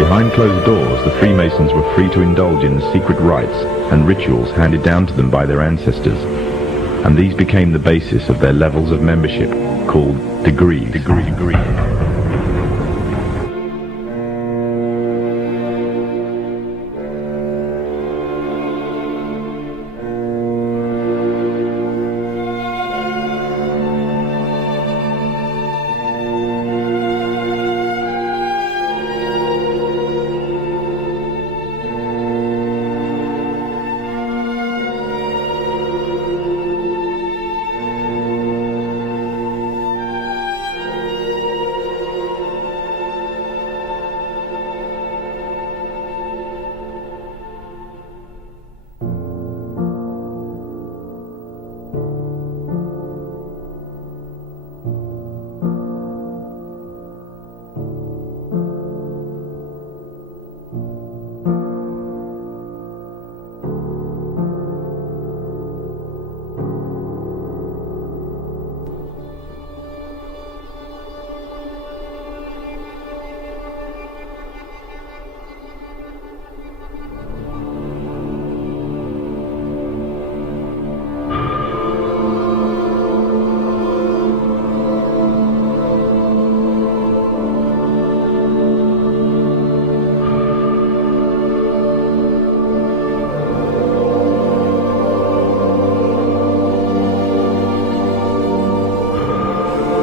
Behind closed doors, the Freemasons were free to indulge in the secret rites and rituals handed down to them by their ancestors, and these became the basis of their levels of membership, called degrees.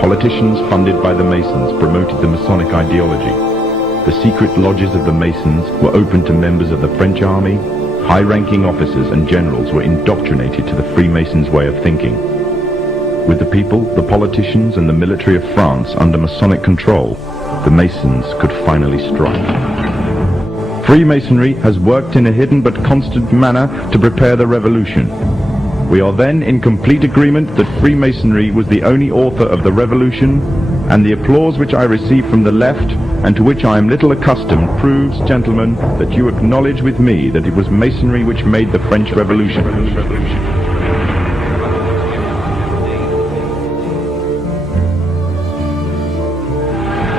Politicians funded by the Masons promoted the Masonic ideology. The secret lodges of the Masons were open to members of the French army. High-ranking officers and generals were indoctrinated to the Freemasons' way of thinking. With the people, the politicians, and the military of France under Masonic control, the Masons could finally strike. Freemasonry has worked in a hidden but constant manner to prepare the revolution. We are then in complete agreement that Freemasonry was the only author of the revolution, and the applause which I receive from the left, and to which I am little accustomed, proves, gentlemen, that you acknowledge with me that it was Masonry which made the French Revolution.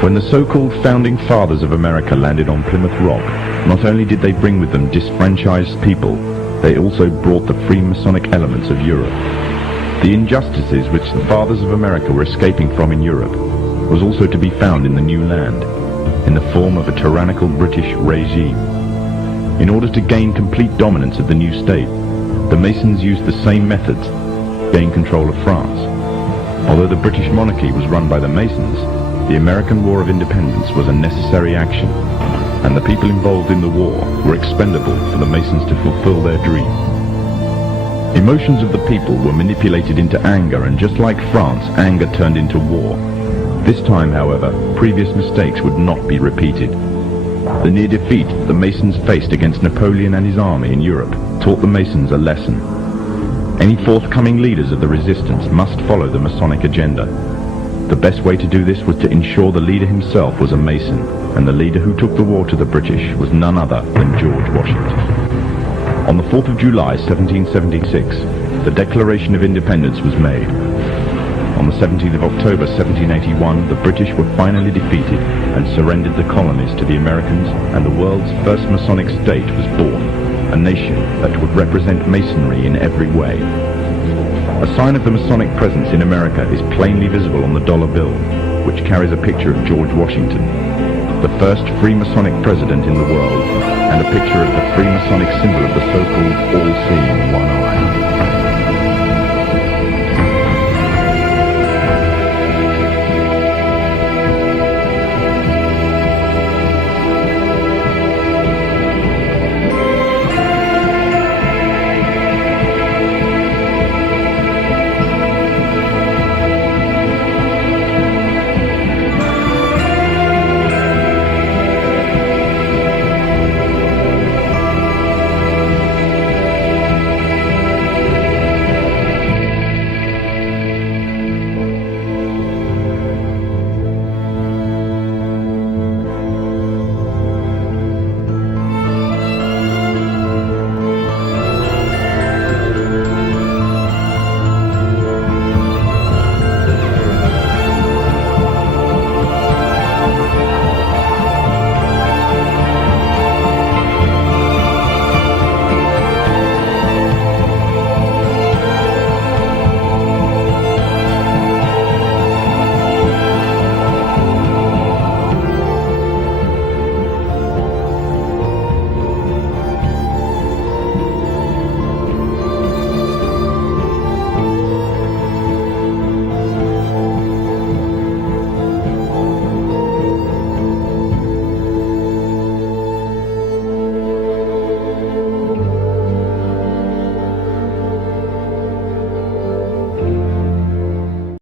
When the so-called founding fathers of America landed on Plymouth Rock, not only did they bring with them disfranchised people, they also brought the Freemasonic elements of Europe. The injustices which the fathers of America were escaping from in Europe was also to be found in the new land, in the form of a tyrannical British regime. In order to gain complete dominance of the new state, the Masons used the same methods to gain control of France. Although the British monarchy was run by the Masons, the American War of Independence was a necessary action, and the people involved in the war were expendable for the Masons to fulfill their dream. Emotions of the people were manipulated into anger, and just like France, anger turned into war. This time, however, previous mistakes would not be repeated. The near defeat the Masons faced against Napoleon and his army in Europe taught the Masons a lesson. Any forthcoming leaders of the resistance must follow the Masonic agenda. The best way to do this was to ensure the leader himself was a Mason, and the leader who took the war to the British was none other than George Washington. On the 4th of July 1776, the Declaration of Independence was made. On the 17th of October 1781, the British were finally defeated and surrendered the colonies to the Americans, and the world's first Masonic state was born, a nation that would represent Masonry in every way. A sign of the Masonic presence in America is plainly visible on the dollar bill, which carries a picture of George Washington, the first Freemasonic president in the world, and a picture of the Freemasonic symbol of the so-called all-seeing one eye.